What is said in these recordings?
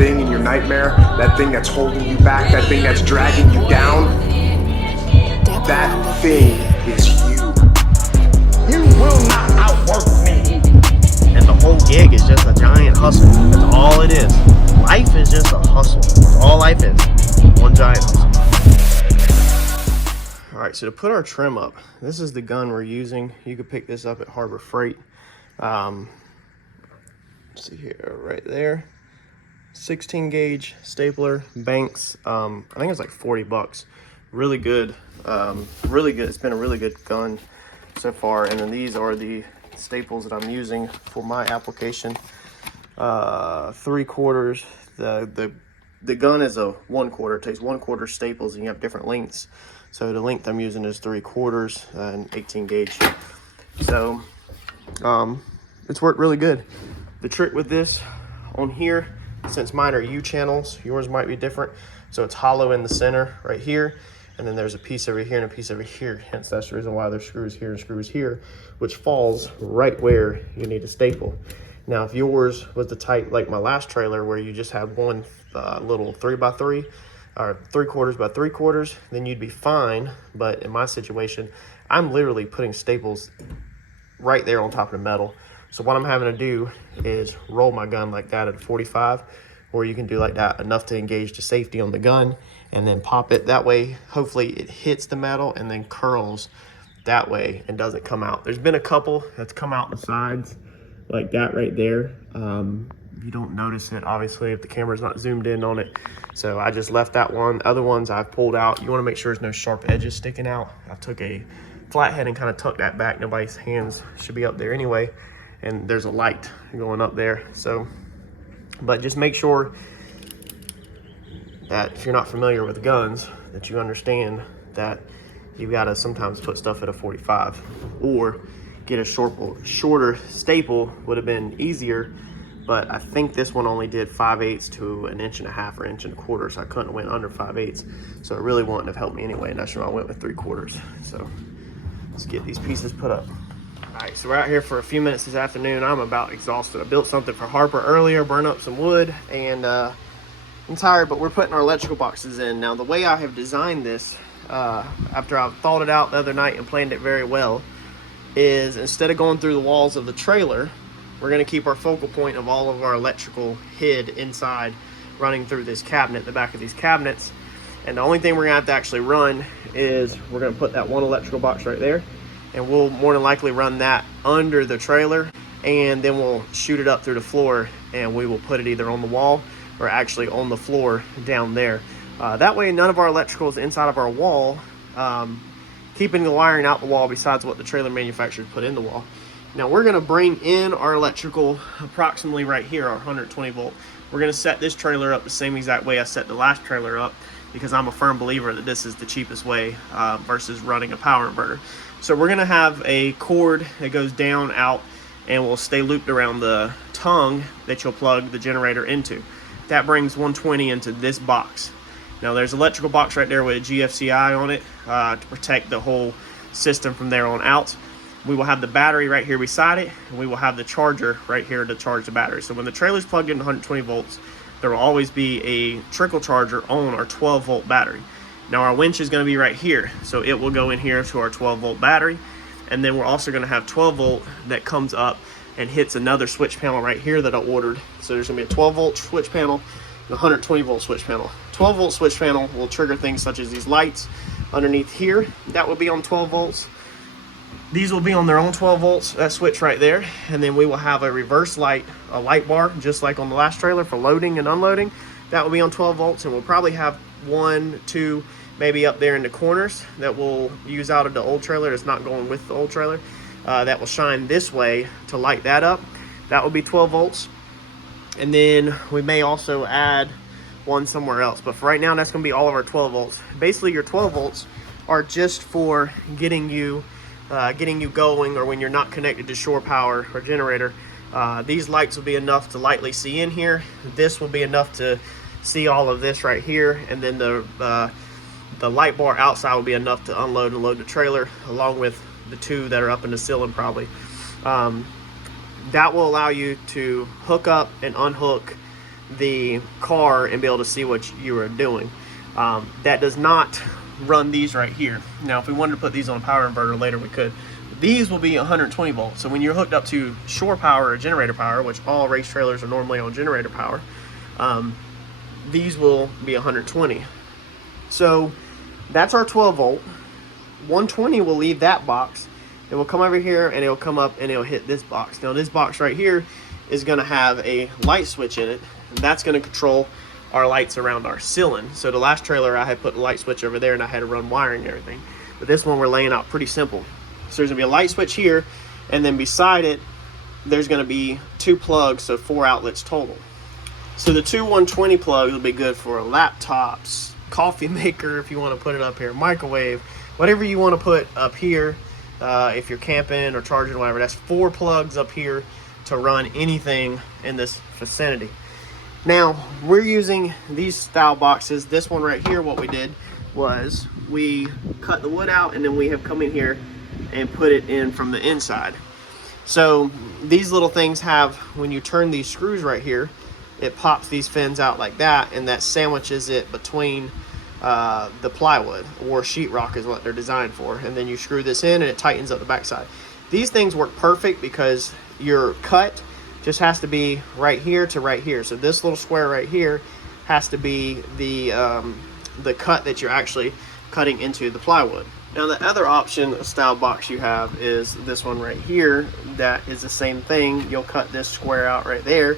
thing in your nightmare, that thing that's holding you back, that thing that's dragging you down, that thing is you. You will not outwork me. And the whole gig is just a giant hustle. That's all it is. Life is just a hustle. That's all life is. One giant hustle. All right, so to put our trim up, this is the gun we're using. You could pick this up at Harbor Freight. Let's see here, right there. 16 gauge stapler, Banks. I think it's like 40 bucks. Really good, really good. It's been a really good gun so far. And then these are the staples that I'm using for my application. 3/4. The gun is a 1/4. It takes 1/4 staples, and you have different lengths. So the length I'm using is 3/4 and 18 gauge. So it's worked really good. The trick with this on here, since mine are U channels, yours might be different. So it's hollow in the center right here, and then there's a piece over here and a piece over here. Hence that's the reason why there's screws here and screws here, which falls right where you need to staple. Now, if yours was the type like my last trailer where you just had one little 3x3 or 3/4 by 3/4, then you'd be fine. But in my situation, I'm literally putting staples right there on top of the metal. So what I'm having to do is roll my gun like that at a 45, or you can do like that, enough to engage the safety on the gun, and then pop it. That way, hopefully it hits the metal and then curls that way and doesn't come out. There's been a couple that's come out the sides like that right there. You don't notice it, obviously, if the camera's not zoomed in on it. So I just left that one. Other ones I've pulled out. You want to make sure there's no sharp edges sticking out. I took a flathead and kind of tucked that back. Nobody's hands should be up there anyway. And there's a light going up there. So, but just make sure that if you're not familiar with guns, that you understand that you gotta sometimes put stuff at a 45, or get a shorter staple would have been easier. But I think this one only did 5/8 to 1.5 inches or 1.25 inches, so I couldn't have went under 5/8. So it really wouldn't have helped me anyway, and that's why I went with 3/4. So let's get these pieces put up. All right, so we're out here for a few minutes this afternoon. I'm about exhausted. I built something for Harper earlier, burned up some wood, and I'm tired, but we're putting our electrical boxes in. Now, the way I have designed this, after I've thought it out the other night and planned it very well, is instead of going through the walls of the trailer, we're gonna keep our focal point of all of our electrical hid inside, running through this cabinet, the back of these cabinets. And the only thing we're gonna have to actually run is we're gonna put that one electrical box right there, and we'll more than likely run that under the trailer, and then we'll shoot it up through the floor, and we will put it either on the wall or actually on the floor down there. That way none of our electrical is inside of our wall, keeping the wiring out the wall besides what the trailer manufacturer put in the wall. Now we're gonna bring in our electrical approximately right here, our 120 volt. We're gonna set this trailer up the same exact way I set the last trailer up, because I'm a firm believer that this is the cheapest way versus running a power inverter. So we're gonna have a cord that goes down, out, and will stay looped around the tongue that you'll plug the generator into. That brings 120 into this box. Now there's an electrical box right there with a GFCI on it to protect the whole system from there on out. We will have the battery right here beside it, and we will have the charger right here to charge the battery. So when the trailer's plugged in 120 volts, there will always be a trickle charger on our 12 volt battery. Now our winch is going to be right here, so it will go in here to our 12 volt battery, and then we're also going to have 12 volt that comes up and hits another switch panel right here that I ordered. So there's going to be a 12 volt switch panel and a 120 volt switch panel. 12 volt switch panel will trigger things such as these lights underneath here. That will be on 12 volts. These will be on their own 12 volts, that switch right there. And then we will have a reverse light, a light bar, just like on the last trailer for loading and unloading. That will be on 12 volts, and we'll probably have 1, 2, maybe up there in the corners that we'll use out of the old trailer that's not going with the old trailer. That will shine this way to light that up. That will be 12 volts. And then we may also add one somewhere else. But for right now, that's going to be all of our 12 volts. Basically, your 12 volts are just for getting you going, or when you're not connected to shore power or generator. These lights will be enough to lightly see in here. This will be enough to see all of this right here, and then the light bar outside will be enough to unload and load the trailer, along with the two that are up in the ceiling probably. That will allow you to hook up and unhook the car and be able to see what you are doing. That does not run these right here. Now if we wanted to put these on a power inverter later, we could. These will be 120 volts. So when you're hooked up to shore power or generator power, which all race trailers are normally on generator power, these will be 120. So that's our 12 volt. 120 will leave that box. It will come over here and it will come up and it will hit this box. Now this box right here is going to have a light switch in it, and that's going to control our lights around our ceiling. So the last trailer I had put the light switch over there and I had to run wiring and everything. But this one we're laying out pretty simple. So there's going to be a light switch here, and then beside it there's going to be 2 plugs, so 4 outlets total. So the 2 120 plugs will be good for laptops, coffee maker if you want to put it up here, microwave, whatever you want to put up here. If you're camping or charging or whatever, that's 4 plugs up here to run anything in this vicinity. Now we're using these style boxes. This one right here, what we did was we cut the wood out and then we have come in here and put it in from the inside. So these little things have, when you turn these screws right here, it pops these fins out like that, and that sandwiches it between the plywood, or sheetrock is what they're designed for, and then you screw this in and it tightens up the backside. These things work perfect because your cut just has to be right here to right here. So this little square right here has to be the cut that you're actually cutting into the plywood. Now the other option style box you have is this one right here. That is the same thing. You'll cut this square out right there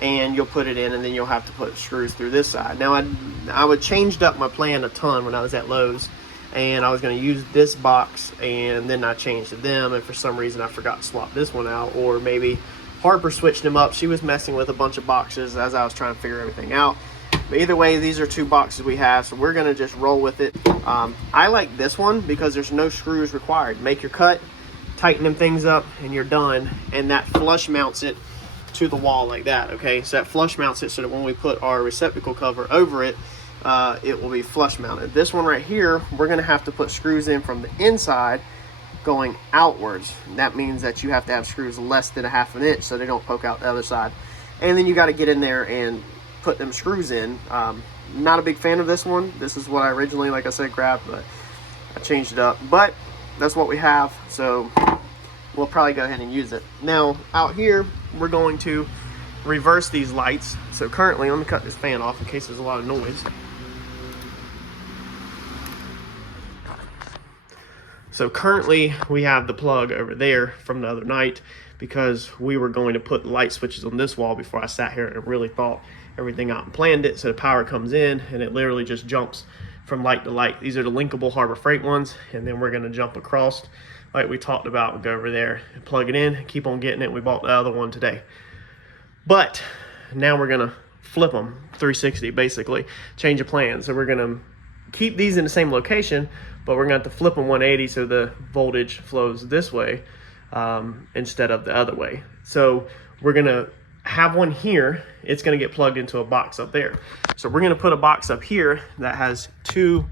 and you'll put it in, and then you'll have to put screws through this side. Now I would changed up my plan a ton when I was at Lowe's, and I was going to use this box, and then I changed to them, and for some reason I forgot to swap this one out, or maybe Harper switched them up. She was messing with a bunch of boxes as I was trying to figure everything out. But either way, these are 2 boxes we have, so we're going to just roll with it. I like this one because there's no screws required. Make your cut, tighten them things up, and you're done. And that flush mounts it to the wall like that. Okay, so that flush mounts it so that when we put our receptacle cover over it, it will be flush mounted. This one right here, we're going to have to put screws in from the inside going outwards. That means that you have to have screws less than 1/2 inch so they don't poke out the other side. And then you got to get in there and put them screws in. Not a big fan of this one. This is what I originally, like I said, grabbed, but I changed it up. But that's what we have, so we'll probably go ahead and use it. Now out here we're going to reverse these lights. So currently, let me cut this fan off in case there's a lot of noise. So currently we have the plug over there from the other night because we were going to put the light switches on this wall before I sat here and really thought everything out and planned it. So the power comes in and it literally just jumps from light to light. These are the linkable Harbor Freight ones, and then we're going to jump across like we talked about and go over there and plug it in, keep on getting it. We bought the other one today. But now we're going to flip them 360, basically change of plan. So we're going to keep these in the same location, but we're going to have to flip them 180 so the voltage flows this way instead of the other way. So we're going to have one here. It's going to get plugged into a box up there. So we're going to put a box up here that has 2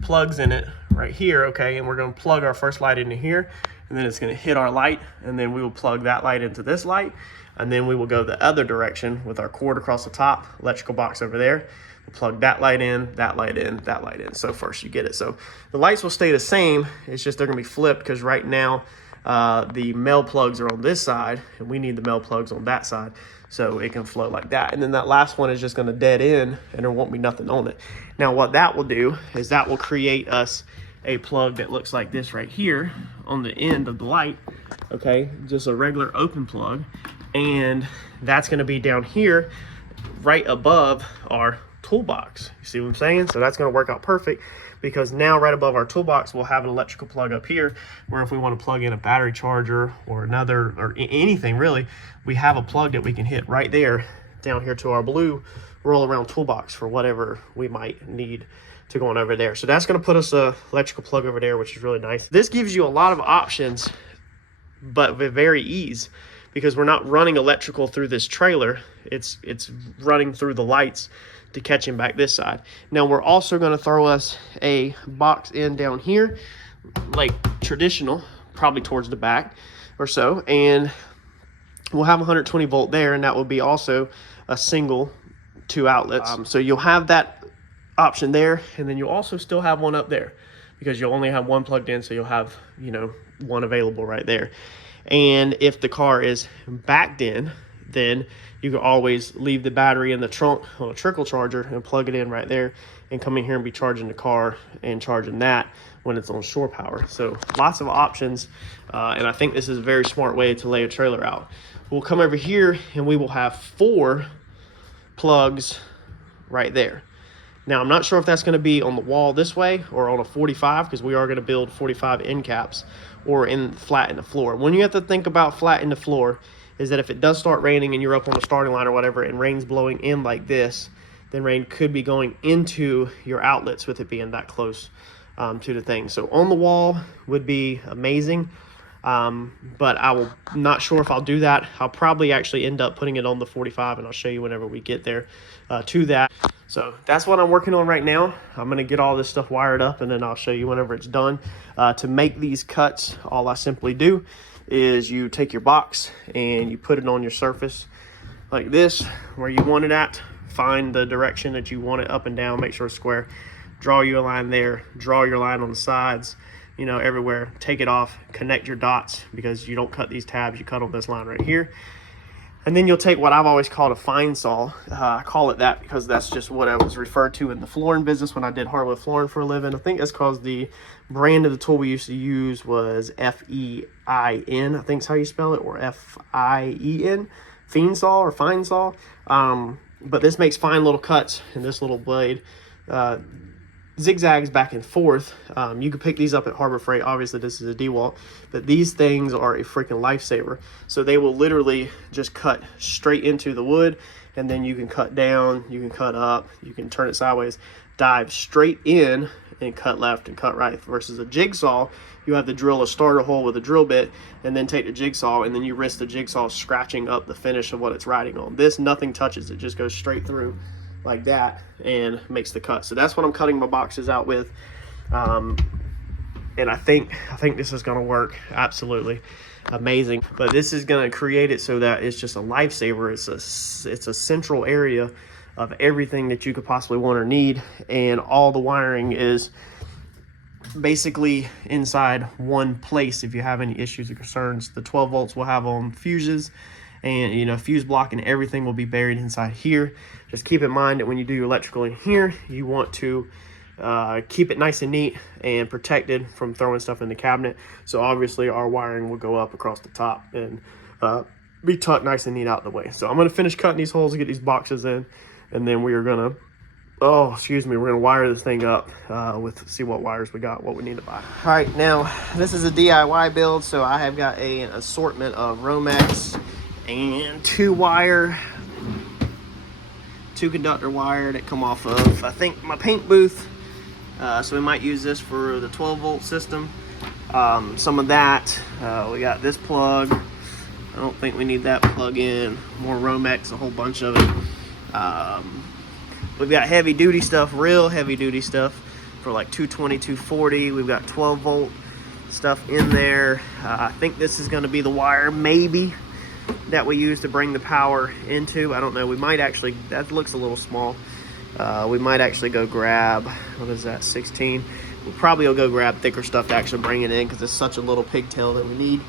plugs in it right here. Okay, and we're going to plug our first light into here, and then it's going to hit our light, and then we will plug that light into this light, and then we will go the other direction with our cord across the top, electrical box over there. We'll plug that light in, that light in, that light in. So first you get it. So the lights will stay the same. It's just they're going to be flipped because right now the male plugs are on this side and we need the male plugs on that side so it can flow like that. And then that last one is just going to dead in and there won't be nothing on it. Now what that will do is that will create us a plug that looks like this right here on the end of the light. Okay, just a regular open plug, and that's going to be down here right above our toolbox. You see what I'm saying? So that's going to work out perfect because now right above our toolbox we'll have an electrical plug up here where if we want to plug in a battery charger or another or anything really, we have a plug that we can hit right there down here to our blue roll around toolbox for whatever we might need to go on over there. So that's going to put us a electrical plug over there, which is really nice. This gives you a lot of options, but with very ease, because we're not running electrical through this trailer. It's running through the lights to catch him back this side. Now we're also going to throw us a box in down here, like traditional, probably towards the back or so, and we'll have 120 volt there, and that will be also a single 2 outlets. So you'll have that option there, and then you'll also still have one up there because you'll only have one plugged in, so you'll have, you know, one available right there. And if the car is backed in, then you can always leave the battery in the trunk on a trickle charger and plug it in right there and come in here and be charging the car and charging that when it's on shore power. So lots of options, and I think this is a very smart way to lay a trailer out. We'll come over here and we will have 4 plugs right there. Now, I'm not sure if that's going to be on the wall this way or on a 45, because we are going to build 45 end caps, or in flat in the floor. When you have to think about flat in the floor is that if it does start raining and you're up on the starting line or whatever and rain's blowing in like this, then rain could be going into your outlets with it being that close to the thing. So on the wall would be amazing, but not sure if I'll do that. I'll probably actually end up putting it on the 45, and I'll show you whenever we get there to that. So that's what I'm working on right now. I'm gonna get all this stuff wired up, and then I'll show you whenever it's done. To make these cuts, all I simply do is you take your box and you put it on your surface like this, where you want it at. Find the direction that you want it up and down, make sure it's square. Draw your line there, draw your line on the sides, you know, everywhere. Take it off, connect your dots, because you don't cut these tabs, you cut on this line right here. And then you'll take what I've always called a fine saw. I call it that because that's just what I was referred to in the flooring business when I did hardwood flooring for a living. I think that's because the brand of the tool we used to use was F-E-I-N, I think is how you spell it, or F-I-E-N, fiend saw or fine saw. But this makes fine little cuts, and this little blade zigzags back and forth. You can pick these up at Harbor Freight. Obviously this is a DeWalt, but these things are a freaking lifesaver. So they will literally just cut straight into the wood, and then you can cut down, you can cut up, you can turn it sideways, dive straight in and cut left and cut right. Versus a jigsaw, you have to drill a starter hole with a drill bit and then take the jigsaw, and then you risk the jigsaw scratching up the finish of what it's riding on. This, nothing touches, it just goes straight through like that and makes the cut. So that's what I'm cutting my boxes out with, and I think this is going to work absolutely amazing. But this is going to create it so that it's just a lifesaver. It's a central area of everything that you could possibly want or need, and all the wiring is basically inside one place. If you have any issues or concerns, the 12 volts will have on fuses, and you know, fuse block and everything will be buried inside here. Just keep in mind that when you do your electrical in here, you want to keep it nice and neat and protected from throwing stuff in the cabinet. So obviously our wiring will go up across the top and be tucked nice and neat out the way. So I'm going to finish cutting these holes and get these boxes in, and then we are going to we're gonna wire this thing up see what wires we got, what we need to buy. All right, now this is a DIY build, so I have got an assortment of Romex and 2-wire, 2-conductor wire that come off of, I think, my paint booth. So we might use this for the 12-volt system. Some of that, we got this plug. I don't think we need that plug in. More Romex, a whole bunch of it. We've got heavy duty stuff, real heavy duty stuff for like 220, 240. We've got 12-volt stuff in there. I think this is going to be the wire maybe that we use to bring the power into. I don't know. We might actually, that looks a little small. We might actually go grab, what is that, 16? We'll probably go grab thicker stuff to actually bring it in, because it's such a little pigtail that we need.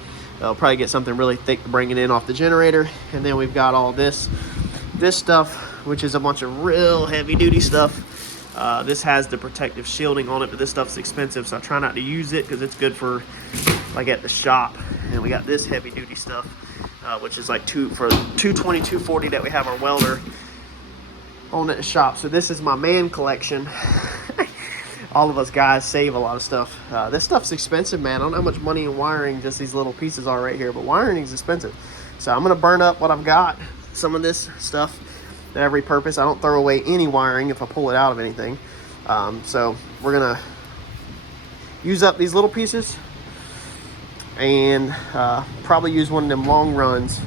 I'll probably get something really thick to bring it in off the generator. And then we've got all this stuff, which is a bunch of real heavy duty stuff. This has the protective shielding on it, but this stuff's expensive, so I try not to use it because it's good for like at the shop. And we got this heavy duty stuff, which is like for 220, 240 that we have our welder on at the shop. So this is my man collection. All of us guys save a lot of stuff. This stuff's expensive, man. I don't know how much money in wiring just these little pieces are right here, but wiring is expensive. So I'm gonna burn up what I've got, some of this stuff at every purpose. I don't throw away any wiring if I pull it out of anything. So we're gonna use up these little pieces and probably use one of them long runs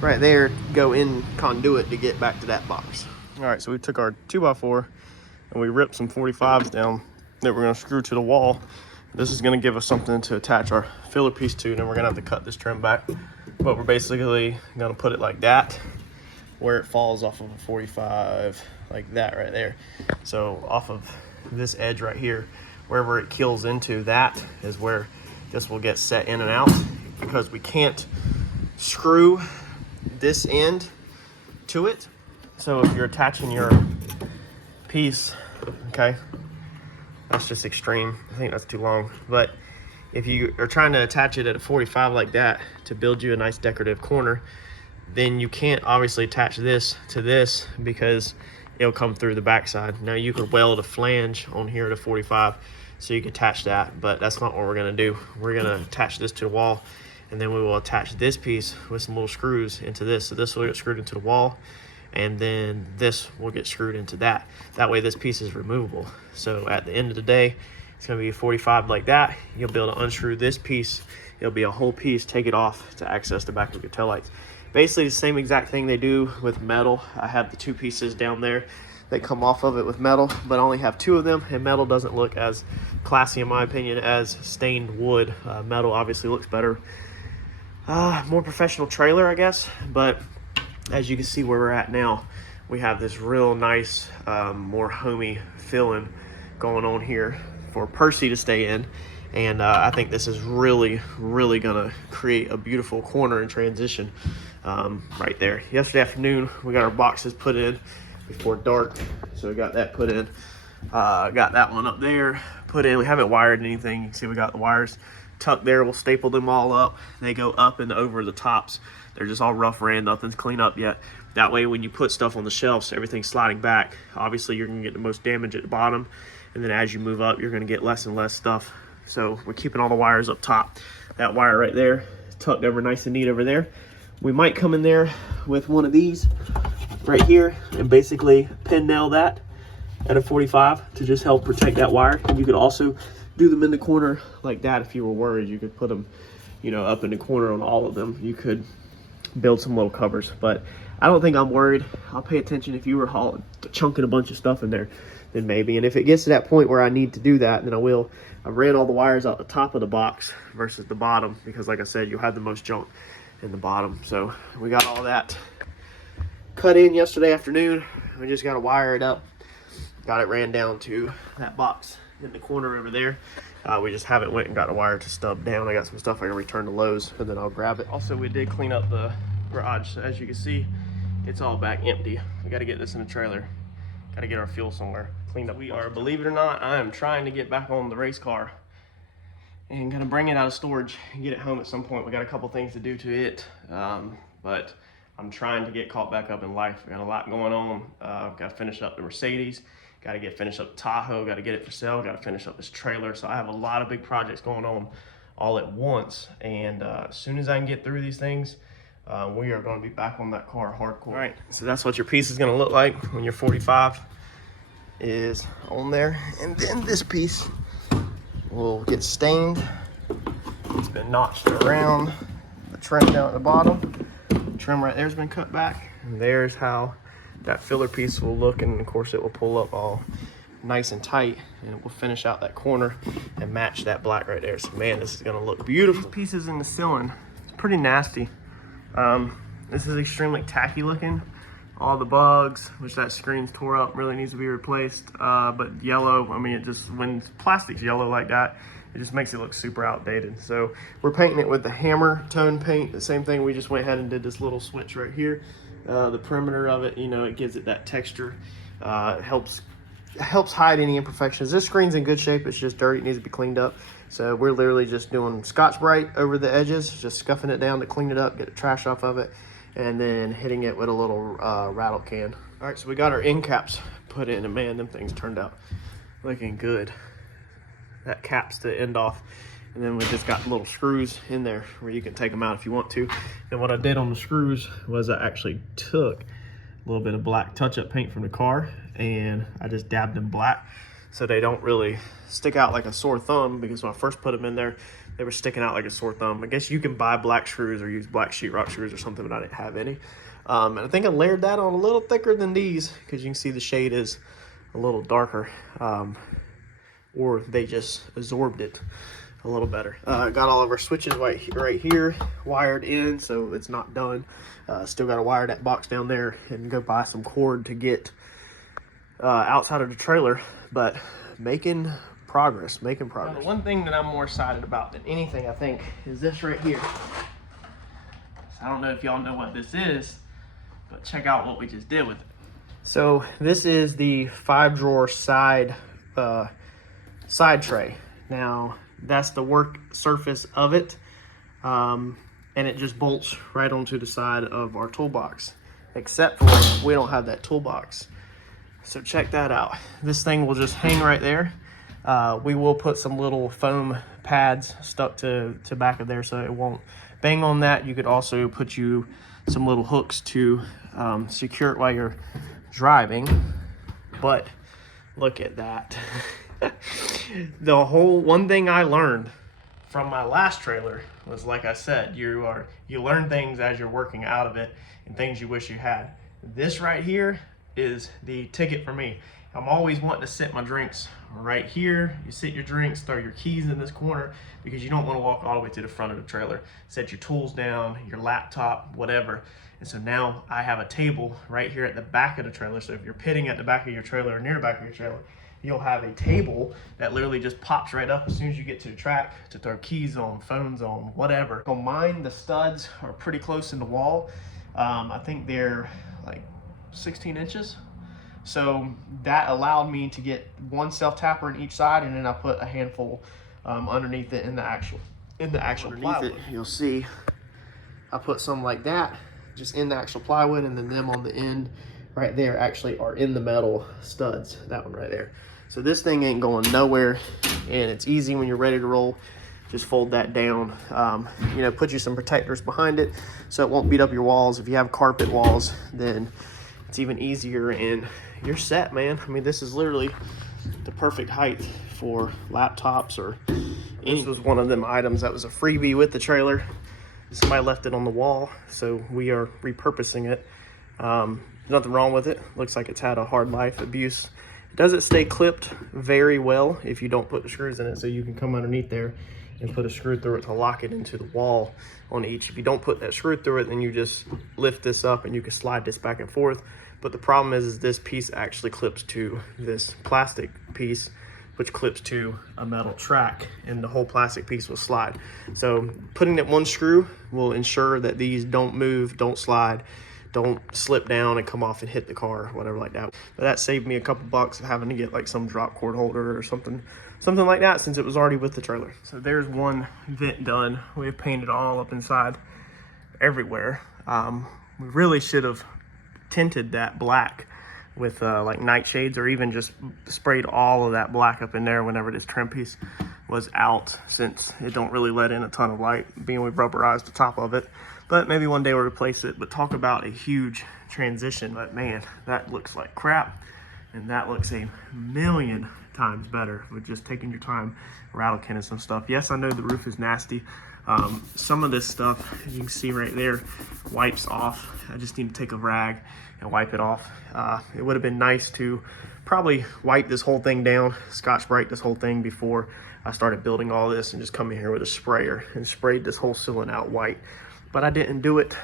right there to go in conduit to get back to that box. All right, so we took our 2x4 and we ripped some 45s down that we're gonna screw to the wall. This is gonna give us something to attach our filler piece to, and then we're gonna have to cut this trim back. But we're basically gonna put it like that, where it falls off of a 45, like that right there. So off of this edge right here, wherever it keels into, that is where this will get set in and out, because we can't screw this end to it. So if you're attaching your piece, okay, that's just extreme. I think that's too long. But if you are trying to attach it at a 45 like that to build you a nice decorative corner, then you can't obviously attach this to this because it'll come through the backside. Now you could weld a flange on here at a 45 so you can attach that, but that's not what we're gonna do. We're gonna attach this to the wall, and then we will attach this piece with some little screws into this. So this will get screwed into the wall, and then this will get screwed into that. That way this piece is removable. So at the end of the day, it's gonna be a 45 like that. You'll be able to unscrew this piece. It'll be a whole piece, take it off to access the back of your taillights. Basically the same exact thing they do with metal. I have the two pieces down there that come off of it with metal, but I only have two of them, and metal doesn't look as classy in my opinion as stained wood. Metal obviously looks better. More professional trailer, I guess, but as you can see where we're at now, we have this real nice, more homey feeling going on here for Percy to stay in. And I think this is really, really gonna create a beautiful corner and transition right there. Yesterday afternoon, we got our boxes put in before dark, so we got that put in. Got that one up there put in. We haven't wired anything. You can see we got the wires tucked there. We'll staple them all up. They go up and over the tops. They're just all rough ran, nothing's cleaned up yet. That way when you put stuff on the shelves, everything's sliding back. Obviously you're gonna get the most damage at the bottom, and then as you move up, you're gonna get less and less stuff. So we're keeping all the wires up top. That wire right there, tucked over nice and neat over there. We might come in there with one of these right here and basically pin nail that at a 45 to just help protect that wire. And you could also do them in the corner like that if you were worried. You could put them, you know, up in the corner on all of them. You could build some little covers, but I don't think I'm worried. I'll pay attention if you were chunking a bunch of stuff in there, then maybe. And if it gets to that point where I need to do that, then I will. I ran all the wires out the top of the box versus the bottom because, like I said, you'll have the most junk in the bottom. So we got all that cut in yesterday afternoon. We just got to wire it up. Got it ran down to that box in the corner over there. We just haven't went and got a wire to stub down. I got some stuff I can return to Lowe's and then I'll grab it. Also, we did clean up the garage. So as you can see, it's all back empty. We got to get this in the trailer. Got to get our fuel somewhere cleaned up. We are, believe it or not, I am trying to get back on the race car and gonna bring it out of storage and get it home at some point. We got a couple things to do to it, but I'm trying to get caught back up in life. We got a lot going on. Got to finish up the Mercedes. Got to finish up Tahoe. Got to get it for sale. Got to finish up this trailer. So I have a lot of big projects going on all at once. And as soon as I can get through these things, we are going to be back on that car hardcore. All right, so that's what your piece is going to look like when your 45 is on there. And then this piece will get stained. It's been notched around the trim down at the bottom. The trim right there's been cut back. And there's how that filler piece will look. And of course it will pull up all nice and tight, and it will finish out that corner and match that black right there. So man, this is going to look beautiful. These pieces in the ceiling, it's pretty nasty. This is extremely tacky looking. All the bugs, which that screen's tore up, really needs to be replaced. But yellow, I mean, it just, when plastic's yellow like that, it just makes it look super outdated. So we're painting it with the hammer tone paint. The same thing, we just went ahead and did this little switch right here. The perimeter of it, you know, it gives it that texture. Helps hide any imperfections. This screen's in good shape, it's just dirty, it needs to be cleaned up. So we're literally just doing Scotch-Brite over the edges, just scuffing it down to clean it up, get the trash off of it, and then hitting it with a little rattle can. All right, so we got our end caps put in, and man, them things turned out looking good. That caps the end off, and then we just got little screws in there where you can take them out if you want to. And what I did on the screws was I actually took a little bit of black touch-up paint from the car, and I just dabbed them black so they don't really stick out like a sore thumb, because when I first put them in there, they were sticking out like a sore thumb. I guess you can buy black screws or use black sheetrock screws or something, but I didn't have any. And I think I layered that on a little thicker than these, because you can see the shade is a little darker, or they just absorbed it a little better. Got all of our switches right here wired in, so it's not done. Still got to wire that box down there and go buy some cord to get outside of the trailer, but making progress. Now, the one thing that I'm more excited about than anything, I think, is this right here. So I don't know if y'all know what this is, but check out what we just did with it. So this is the 5-drawer side tray. Now that's the work surface of it, and it just bolts right onto the side of our toolbox, except for we don't have that toolbox. So check that out. This thing will just hang right there. We will put some little foam pads stuck to back of there so it won't bang on that. You could also put you some little hooks to secure it while you're driving. But look at that. The whole one thing I learned from my last trailer was, like I said, you learn things as you're working out of it and things you wish you had. This right here is the ticket for me. I'm always wanting to sit my drinks right here. You sit your drinks, throw your keys in this corner, because you don't want to walk all the way to the front of the trailer. Set your tools down, your laptop, whatever. And so now I have a table right here at the back of the trailer. So if you're pitting at the back of your trailer or near the back of your trailer, you'll have a table that literally just pops right up as soon as you get to the track to throw keys on, phones on, whatever. On mine, the studs are pretty close in the wall. I think they're like 16 inches. So that allowed me to get one self-tapper in each side, and then I put a handful underneath it in the actual plywood. You'll see I put some like that just in the actual plywood, and then them on the end right there actually are in the metal studs, that one right there. So this thing ain't going nowhere, and it's easy when you're ready to roll. Just fold that down, you know, put you some protectors behind it so it won't beat up your walls. If you have carpet walls, then it's even easier, and you're set, man. I mean, this is literally the perfect height for laptops or any. This was one of them items that was a freebie with the trailer. Somebody left it on the wall, so we are repurposing it. Nothing wrong with it. Looks like it's had a hard life abuse. Does it stay clipped very well if you don't put the screws in it, so you can come underneath there and put a screw through it to lock it into the wall on each. If you don't put that screw through it, then you just lift this up and you can slide this back and forth. But the problem is this piece actually clips to this plastic piece, which clips to a metal track, and the whole plastic piece will slide. So putting that one screw will ensure that these don't move, don't slide, don't slip down and come off and hit the car or whatever like that. But that saved me a couple bucks of having to get like some drop cord holder or something like that, since it was already with the trailer. So there's one vent done. We've painted all up inside everywhere. We really should have tinted that black with like nightshades, or even just sprayed all of that black up in there whenever this trim piece was out, since it don't really let in a ton of light, being we rubberized the top of it. But maybe one day we'll replace it. But talk about a huge transition. But man, that looks like crap, and that looks a million times better with just taking your time rattle canning some stuff. Yes, I know the roof is nasty. Some of this stuff, you can see right there, wipes off. I just need to take a rag and wipe it off. It would have been nice to probably wipe this whole thing down, Scotch-Brite this whole thing before I started building all this, and just come in here with a sprayer and sprayed this whole ceiling out white. But I didn't do it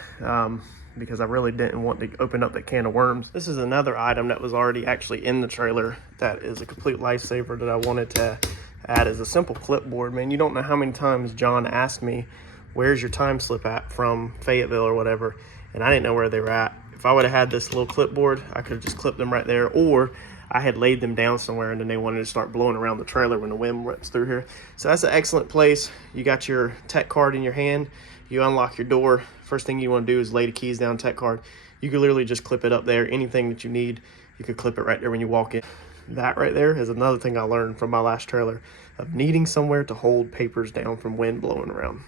because I really didn't want to open up that can of worms. This is another item that was already actually in the trailer that is a complete lifesaver that I wanted to add as a simple clipboard. Man, you don't know how many times John asked me, where's your time slip at from Fayetteville or whatever, and I didn't know where they were at. If I would have had this little clipboard, I could have just clipped them right there, or I had laid them down somewhere and then they wanted to start blowing around the trailer when the wind runs through here. So that's an excellent place. You got your tech card in your hand, you unlock your door. First thing you want to do is lay the keys down, tech card. You could literally just clip it up there. Anything that you need, you could clip it right there when you walk in. That right there is another thing I learned from my last trailer, of needing somewhere to hold papers down from wind blowing around.